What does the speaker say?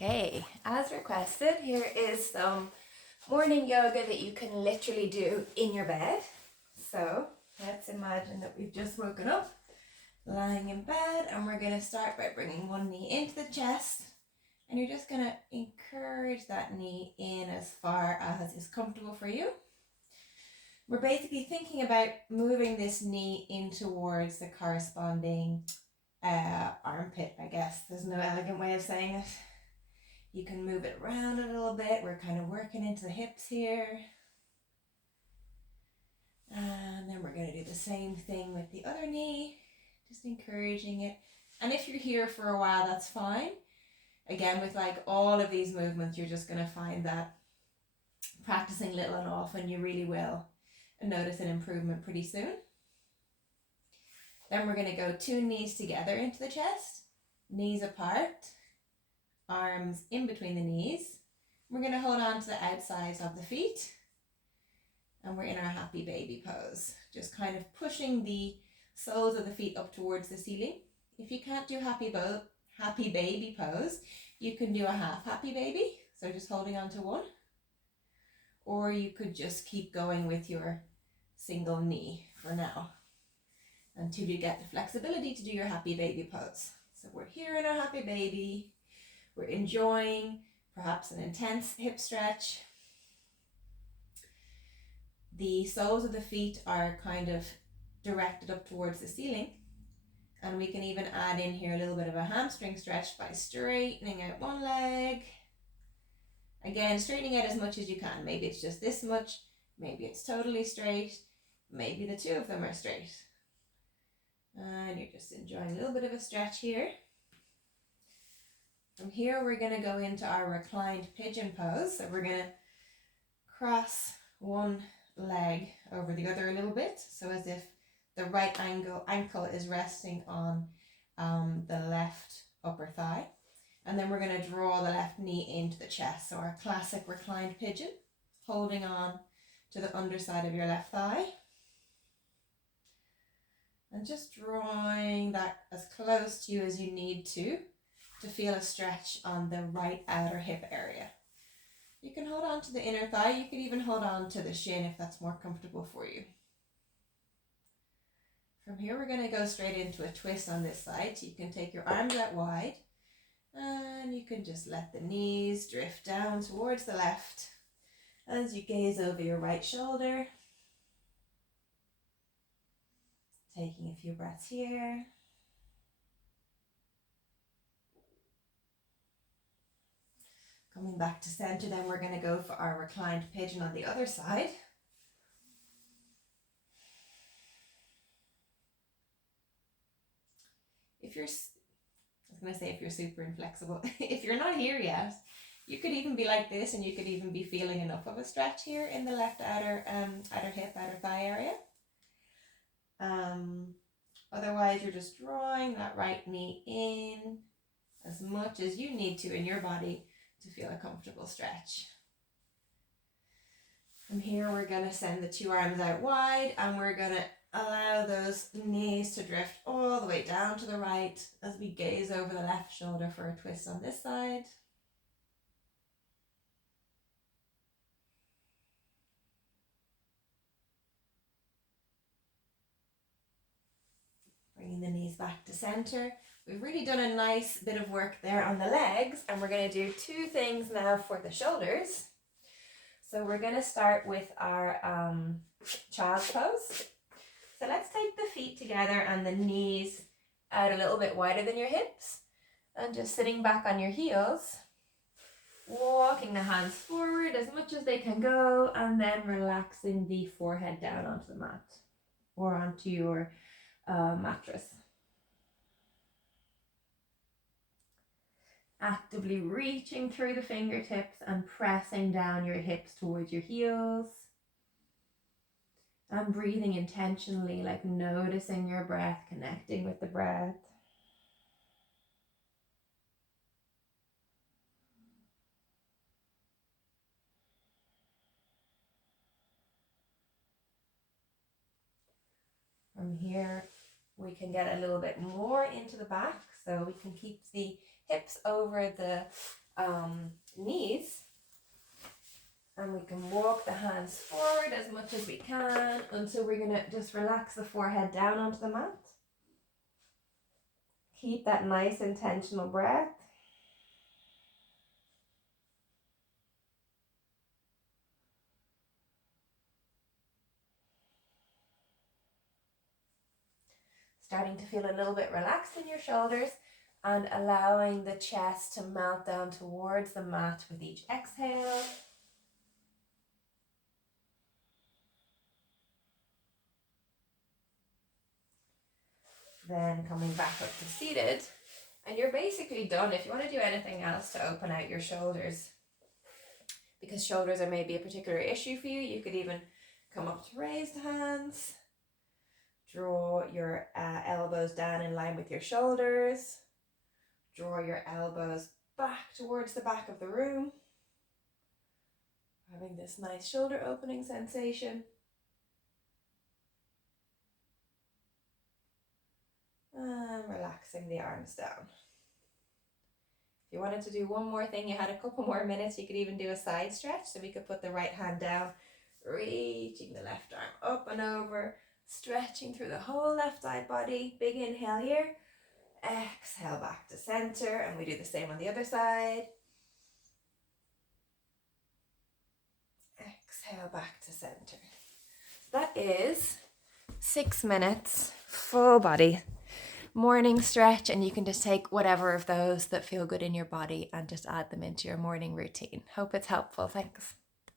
Okay, as requested, here is some morning yoga that you can literally do in your bed. So let's imagine that we've just woken up, lying in bed, and we're going to start by bringing one knee into the chest, and you're just going to encourage that knee in as far as is comfortable for you. We're basically thinking about moving this knee in towards the corresponding armpit, I guess. There's no elegant way of saying it. You can move it around a little bit. We're kind of working into the hips here. And then we're going to do the same thing with the other knee, just encouraging it. And if you're here for a while, that's fine. Again, with like all of these movements, you're just going to find that practicing little and often, you really will notice an improvement pretty soon. Then we're going to go 2 knees together into the chest, knees apart, arms in between the knees. We're going to hold on to the outsides of the feet, and we're in our happy baby pose, just kind of pushing the soles of the feet up towards the ceiling. If you can't do happy baby pose, you can do a half happy baby, so just holding on to one, or you could just keep going with your single knee for now until you get the flexibility to do your happy baby pose. So we're here in our happy baby. We're enjoying perhaps an intense hip stretch. The soles of the feet are kind of directed up towards the ceiling. And we can even add in here a little bit of a hamstring stretch by straightening out one leg. Again, straightening out as much as you can. Maybe it's just this much, maybe it's totally straight, maybe the 2 of them are straight. And you're just enjoying a little bit of a stretch here. From here, we're going to go into our reclined pigeon pose. So we're going to cross one leg over the other a little bit, so as if the right ankle is resting on the left upper thigh. And then we're going to draw the left knee into the chest. So our classic reclined pigeon, holding on to the underside of your left thigh. And just drawing that as close to you as you need to feel a stretch on the right outer hip area. You can hold on to the inner thigh. You could even hold on to the shin if that's more comfortable for you. From here, we're going to go straight into a twist on this side. So you can take your arms out wide, and you can just let the knees drift down towards the left as you gaze over your right shoulder. Taking a few breaths here. Coming back to center, then we're going to go for our reclined pigeon on the other side. If you're super inflexible, if you're not here yet, you could even be like this, and you could even be feeling enough of a stretch here in the left outer hip, outer thigh area. Otherwise, you're just drawing that right knee in as much as you need to in your body to feel a comfortable stretch. From here, we're going to send the 2 arms out wide, and we're going to allow those knees to drift all the way down to the right as we gaze over the left shoulder for a twist on this side. Bringing the knees back to center. We've really done a nice bit of work there on the legs, and we're going to do 2 things now for the shoulders. So we're going to start with our child's pose. So let's take the feet together and the knees out a little bit wider than your hips, and just sitting back on your heels, walking the hands forward as much as they can go, and then relaxing the forehead down onto the mat or onto your mattress. Actively reaching through the fingertips and pressing down your hips towards your heels. And breathing intentionally, like noticing your breath, connecting with the breath. From here, we can get a little bit more into the back, so we can keep the hips over the knees, and we can walk the hands forward as much as we can until we're going to just relax the forehead down onto the mat. Keep that nice intentional breath. Starting to feel a little bit relaxed in your shoulders and allowing the chest to melt down towards the mat with each exhale. Then coming back up to seated, and you're basically done. If you want to do anything else to open out your shoulders, because shoulders are maybe a particular issue for you, you could even come up to raised hands. Draw your elbows down in line with your shoulders. Draw your elbows back towards the back of the room. Having this nice shoulder opening sensation. And relaxing the arms down. If you wanted to do one more thing, you had a couple more minutes, you could even do a side stretch. So we could put the right hand down, reaching the left arm up and over, stretching through the whole left side body. Big inhale here. Exhale back to center, and we do the same on the other side. Exhale back to center. That is 6 minutes, full body morning stretch, and you can just take whatever of those that feel good in your body and just add them into your morning routine. Hope it's helpful. Thanks.